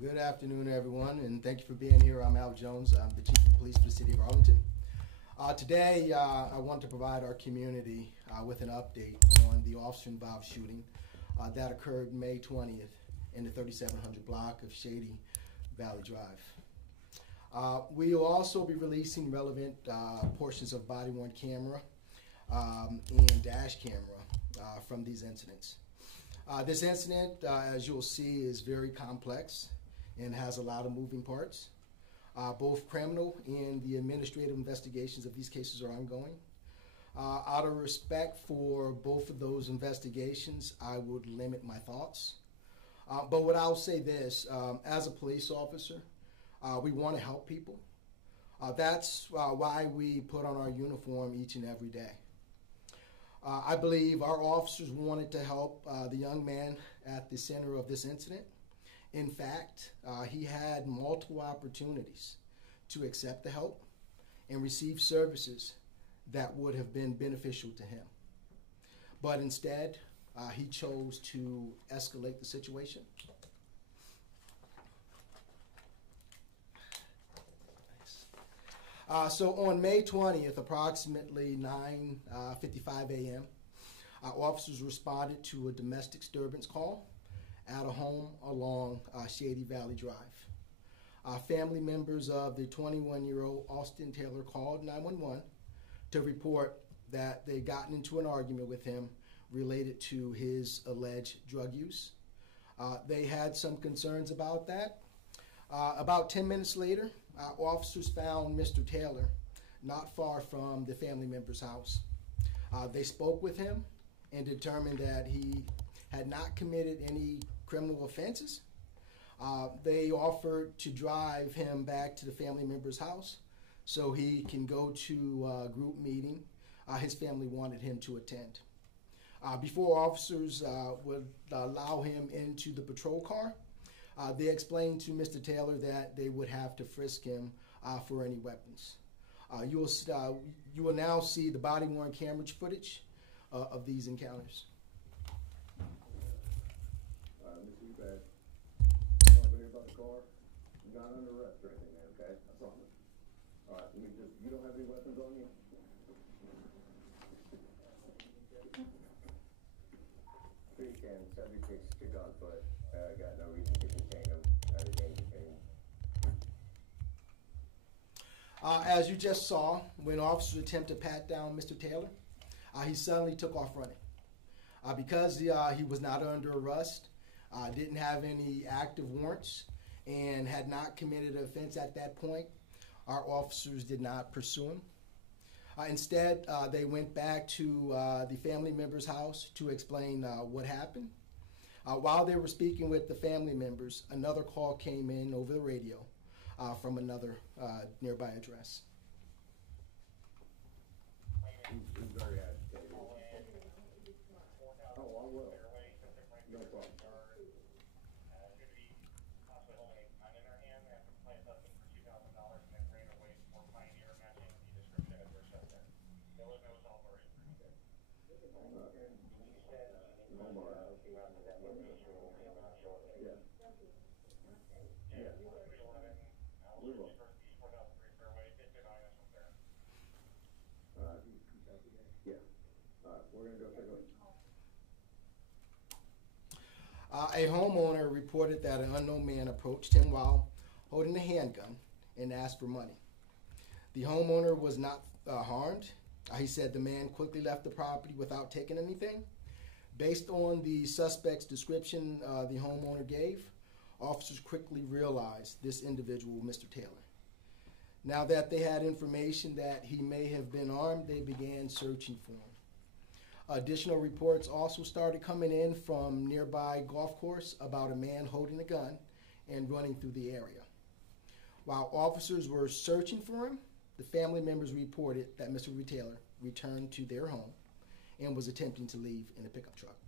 Good afternoon, everyone, and thank you for being here. I'm Al Jones. I'm the Chief of Police for the City of Arlington. Today, I want to provide our community with an update on the officer-involved shooting that occurred May 20th in the 3700 block of Shady Valley Drive. We will also be releasing relevant portions of body-worn camera and dash camera from these incidents. This incident, as you'll see, is very complex and has a lot of moving parts. Both criminal and the administrative investigations of these cases are ongoing. Out of respect for both of those investigations, I would limit my thoughts. But what I'll say this, as a police officer, we want to help people. That's why we put on our uniform each and every day. I believe our officers wanted to help the young man at the center of this incident. In fact, he had multiple opportunities to accept the help and receive services that would have been beneficial to him. But instead, he chose to escalate the situation. So on May 20th, approximately 9:55 a.m., officers responded to a domestic disturbance call at a home along Shady Valley Drive. Family members of the 21-year-old Austin Taylor called 911 to report that they'd gotten into an argument with him related to his alleged drug use. They had some concerns about that. About 10 minutes later, officers found Mr. Taylor not far from the family member's house. They spoke with him and determined that he had not committed any criminal offenses. They offered to drive him back to the family member's house so he can go to a group meeting his family wanted him to attend. Before officers would allow him into the patrol car, they explained to Mr. Taylor that they would have to frisk him for any weapons. You will now see the body-worn camera footage of these encounters. Mr. Eubank, I'm over here about the car. You're not under arrest or anything, man, okay? I promise. All right, you don't have any weapons on you? Sure you can. Subject takes to gunfoot. Got no reason to detain him. As you just saw, when officers attempted to pat down Mr. Taylor, he suddenly took off running. Because he was not under arrest, didn't have any active warrants, and had not committed an offense at that point, our officers did not pursue him. Instead, they went back to the family member's house to explain what happened. While they were speaking with the family members, another call came in over the radio from another nearby address. He's very agitated. Oh, I will. No problem. We will. Yeah. We're going to go take a look. A homeowner reported that an unknown man approached him while holding a handgun and asked for money. The homeowner was not harmed. He said the man quickly left the property without taking anything. Based on the suspect's description the homeowner gave, officers quickly realized this individual, Mr. Taylor. Now that they had information that he may have been armed, they began searching for him. Additional reports also started coming in from nearby golf course about a man holding a gun and running through the area. While officers were searching for him, the family members reported that Mr. Taylor returned to their home and was attempting to leave in a pickup truck.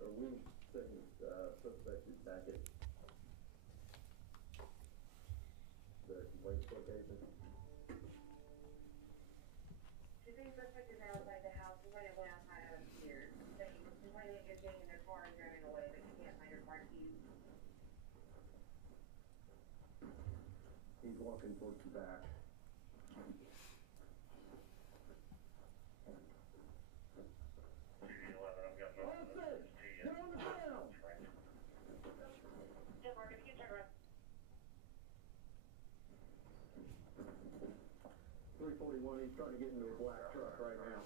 Are we setting suspect is back at the complaint location? The suspect is outside the house. Somebody went outside upstairs. Somebody is taking their car and driving He's walking towards the back. Austin, get on the ground. 341, he's trying to get into a black truck right now.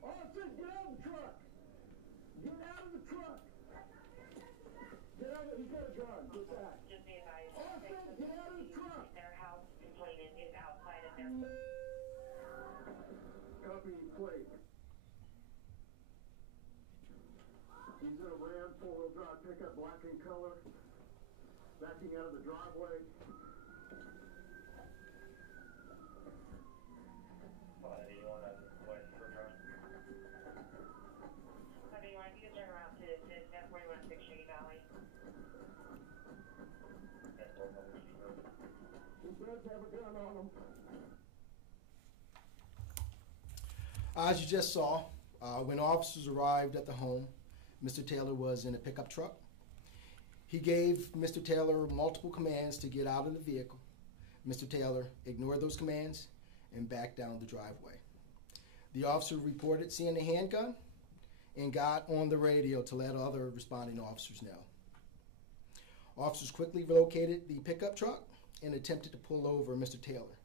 Austin, get out of the truck! Get out of the truck! Get out of it, he's got a gun, get back. Just be advised. Austin, get out of the truck! Their house complainant is outside of their... Copy plate. He's in a Ram 4-wheel drive pickup, black in color, backing out of the driveway. You can turn around to 1041 Shady Valley. He does have a gun on him. As you just saw, when officers arrived at the home, Mr. Taylor was in a pickup truck. He gave Mr. Taylor multiple commands to get out of the vehicle. Mr. Taylor ignored those commands and backed down the driveway. The officer reported seeing the handgun and got on the radio to let other responding officers know. Officers quickly located the pickup truck and attempted to pull over Mr. Taylor,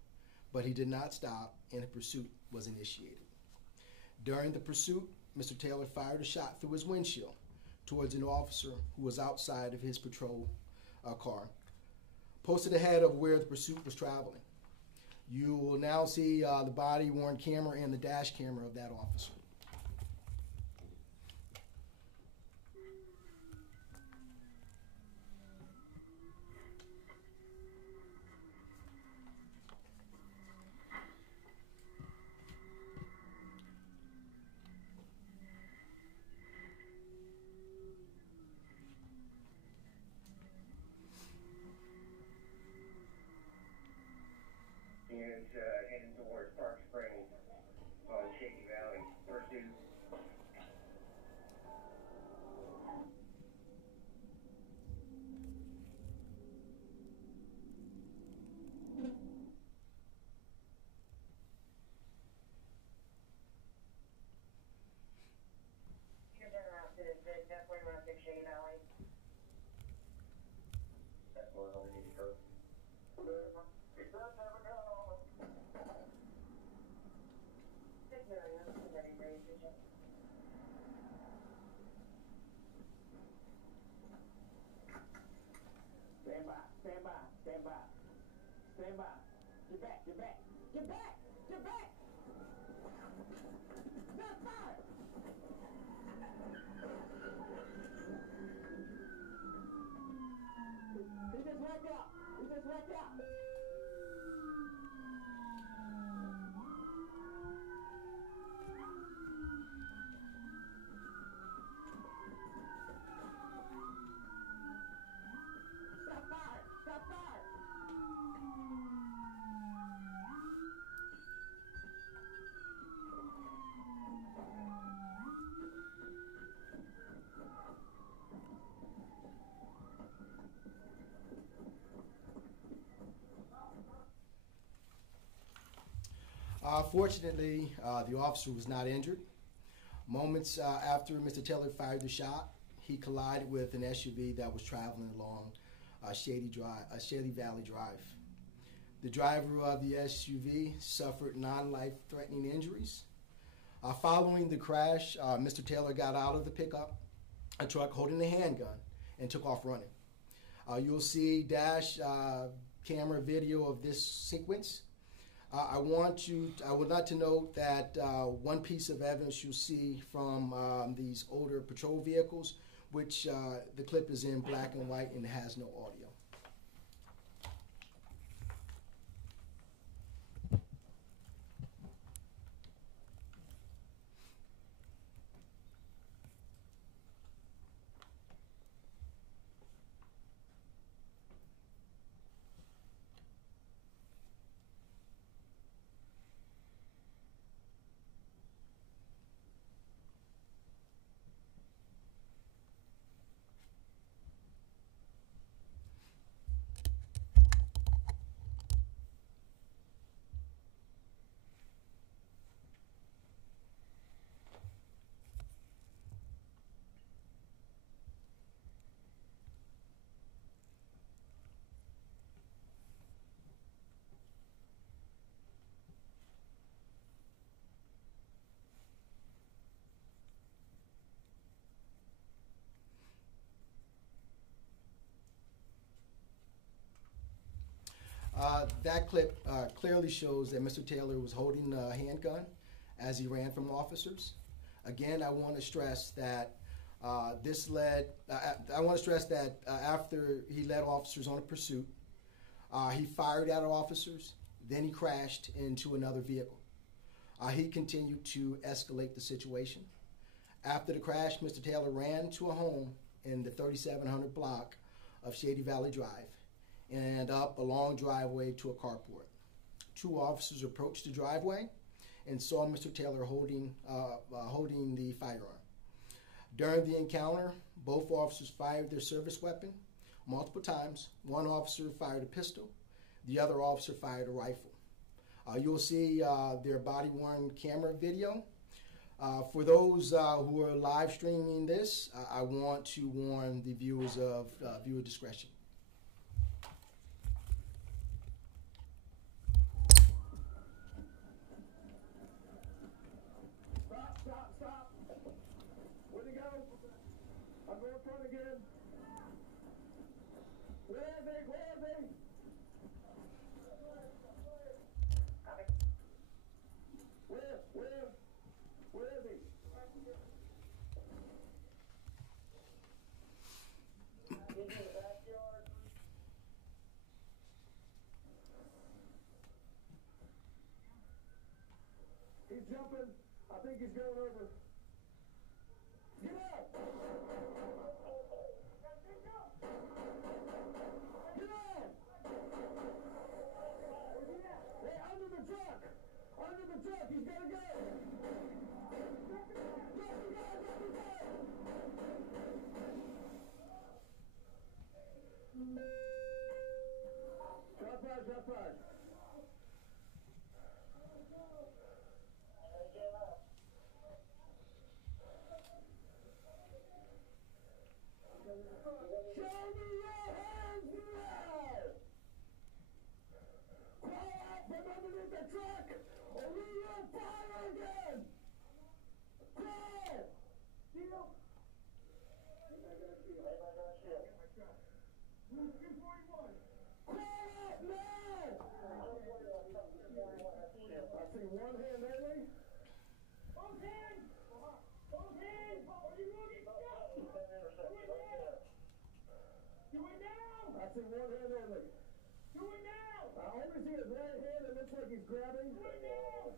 but he did not stop and a pursuit was initiated. During the pursuit, Mr. Taylor fired a shot through his windshield towards an officer who was outside of his patrol car, posted ahead of where the pursuit was traveling. You will now see the body-worn camera and the dash camera of that officer. And heading towards Park Springs on Shady Valley. Pursuit. You can turn around to 1041 Shady Valley. That's what I need to go. He does have a gun on him. 6 million, ready for you, Stand by, stand by, stand by. Stand by. Get back, get back. Get back! Get back! Not fire! He just wrecked out! He just wrecked out! Stop fire! Stop fire! Fortunately, the officer was not injured. Moments after Mr. Taylor fired the shot, he collided with an SUV that was traveling along Shady Valley Drive. The driver of the SUV suffered non-life-threatening injuries. Following the crash, Mr. Taylor got out of the pickup truck holding a handgun and took off running. You'll see dash camera video of this sequence. I would like to note that one piece of evidence you'll see from these older patrol vehicles, which the clip is in black and white and has no audio. That clip clearly shows that Mr. Taylor was holding a handgun as he ran from officers. Again, I want to stress that after he led officers on a pursuit, he fired at officers, then he crashed into another vehicle. He continued to escalate the situation. After the crash, Mr. Taylor ran to a home in the 3700 block of Shady Valley Drive and up a long driveway to a carport. Two officers approached the driveway and saw Mr. Taylor holding the firearm. During the encounter, both officers fired their service weapon multiple times. One officer fired a pistol, the other officer fired a rifle. You'll see their body-worn camera video. For those who are live streaming this, I want to warn the viewers of viewer discretion. Stop. Where'd he go? I'm going front again. Where is he? Where is he? He's in the backyard. He's jumping. I think he's going over. Get out! Get out! Hey, under the truck! Under the truck! He's gotta go! Shot fired. Show me your hands now! Crawl out from underneath the truck, or we will fire again! Crawl! Deal! Crawl out now! I see one hand only. Both hands! Both hands! Are you moving? Do it now! I see one hand only. Do it now! I only see his right hand. It looks like he's grabbing. Do it now!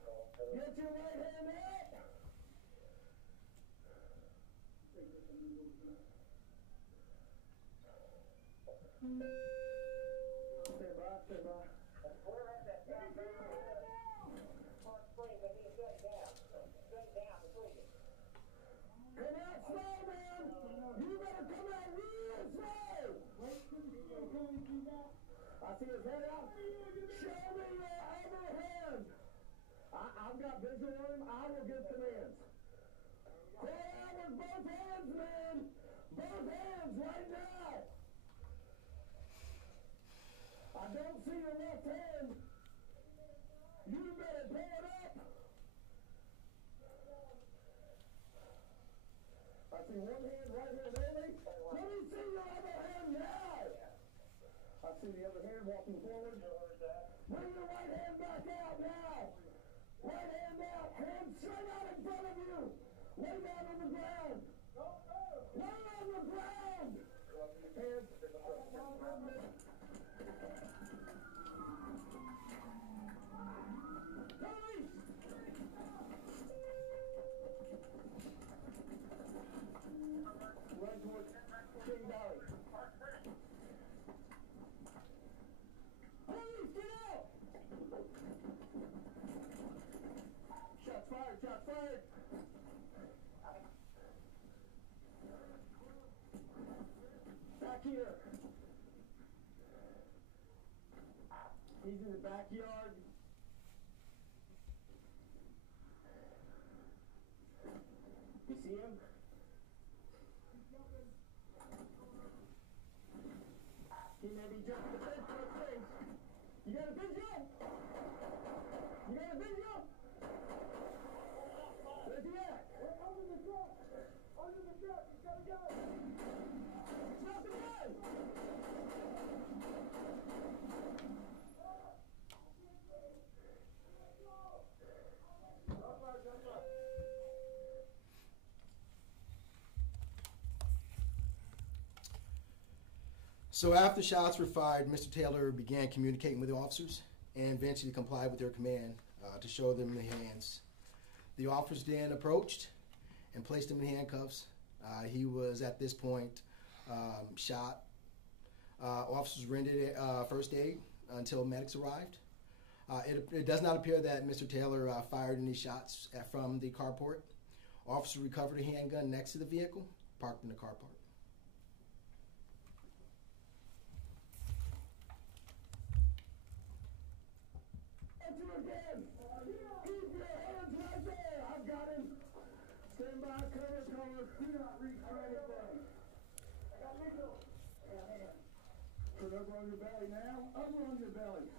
Get your right hand up! Stand by. Come out slow, man! You better come out real slow! I see his head out. Show me your other hand! I've got visual on him. I will give commands. Call out with both hands, man! Both hands right now! I don't see your left hand. You better pull it up. I see one hand, right hand only. Let me see your other hand now. I see the other hand walking forward. Bring your right hand back out now. Right hand out. Hand straight out in front of you. Lay down on the ground. Lay on the ground. Hands. Police! Run towards King Valley. Police, get out! Shots fired, shots fired. Back here. He's in the backyard. You see him? He may be jumping the fence for a face. You got a video? You got a video? Where's he at? Under the truck. Under the truck. He's got a gun. Drop the gun. So after shots were fired, Mr. Taylor began communicating with the officers and eventually complied with their command to show them the hands. The officers then approached and placed him in handcuffs. He was at this point shot. Officers rendered first aid until medics arrived. It does not appear that Mr. Taylor fired any shots from the carport. Officer recovered a handgun next to the vehicle, parked in the carport. Again. Keep your hands right there. I've got him. Stand by, cover. Do not reach for anything. I got legal. Put over on your belly now. Over on your belly.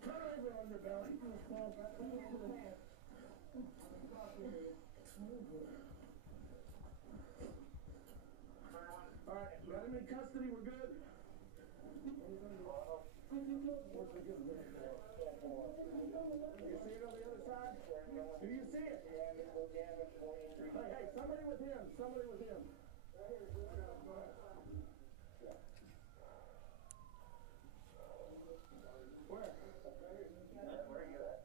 Cut over on your belly. All right, got him in custody. We're good. You see it on the other side? Do you see it? Hey, somebody with him. Somebody with him. Where? Where are you at?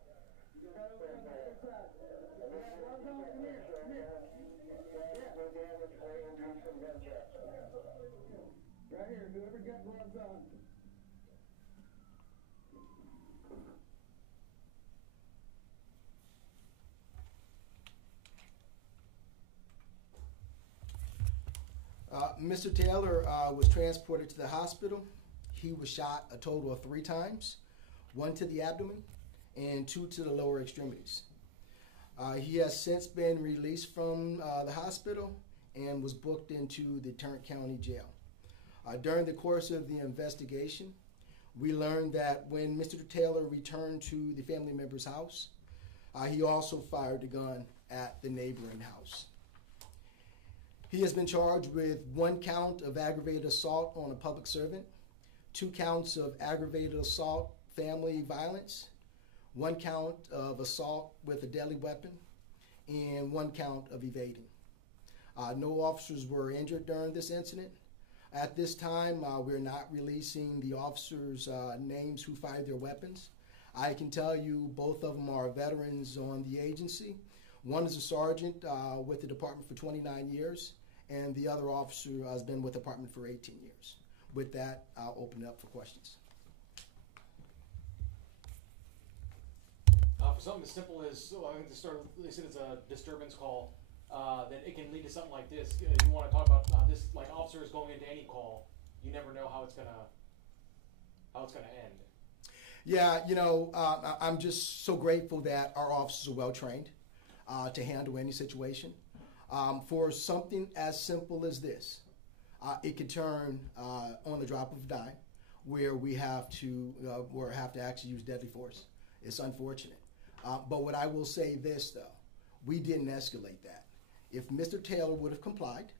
Right here, whoever got gloves on. Mr. Taylor was transported to the hospital. He was shot a total of 3 times, 1 to the abdomen and 2 to the lower extremities. He has since been released from the hospital and was booked into the Tarrant County Jail. During the course of the investigation, we learned that when Mr. Taylor returned to the family member's house, he also fired the gun at the neighboring house. He has been charged with 1 count of aggravated assault on a public servant, 2 counts of aggravated assault, family violence, 1 count of assault with a deadly weapon, and 1 count of evading. No officers were injured during this incident. At this time, we're not releasing the officers' names who fired their weapons. I can tell you both of them are veterans on the agency. One is a sergeant with the department for 29 years, and the other officer has been with the department for 18 years. With that, I'll open it up for questions. For something as simple as, they said it's a disturbance call, that it can lead to something like this. You want to talk about this, like officers going into any call, you never know how it's gonna end. Yeah, you know, I'm just so grateful that our officers are well trained to handle any situation. For something as simple as this, it could turn on the drop of a dime, where we have to actually use deadly force. It's unfortunate. But what I will say this, though, we didn't escalate that. If Mr. Taylor would have complied,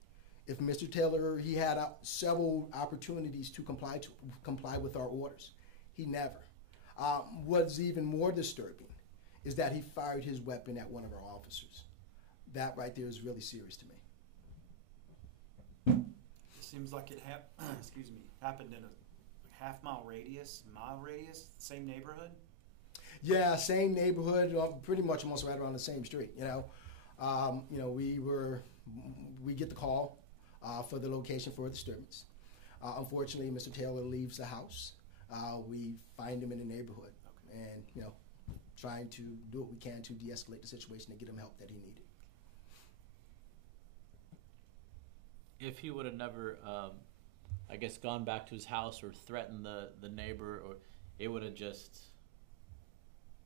if Mr. Taylor, he had several opportunities to comply with our orders. He never. What's even more disturbing is that he fired his weapon at one of our officers. That right there is really serious to me. It seems like it happened in a half-mile radius, same neighborhood. Yeah, same neighborhood, pretty much almost right around the same street. We get the call for the location for a disturbance. Unfortunately, Mr. Taylor leaves the house. We find him in the neighborhood, and trying to do what we can to de-escalate the situation and get him help that he needed. If he would have never, gone back to his house or threatened the neighbor, or it would have just,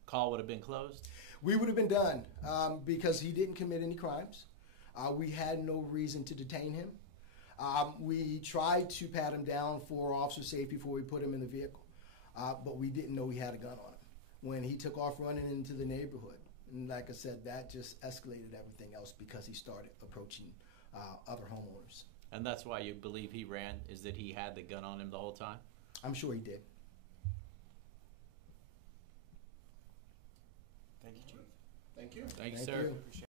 call would have been closed? We would have been done because he didn't commit any crimes. We had no reason to detain him. We tried to pat him down for officer safety before we put him in the vehicle, but we didn't know he had a gun on him when he took off running into the neighborhood. And like I said, that just escalated everything else because he started approaching other homeowners. And that's why you believe he ran, is that he had the gun on him the whole time? I'm sure he did. Thank you, Chief. Thank you. Thank you, sir. You.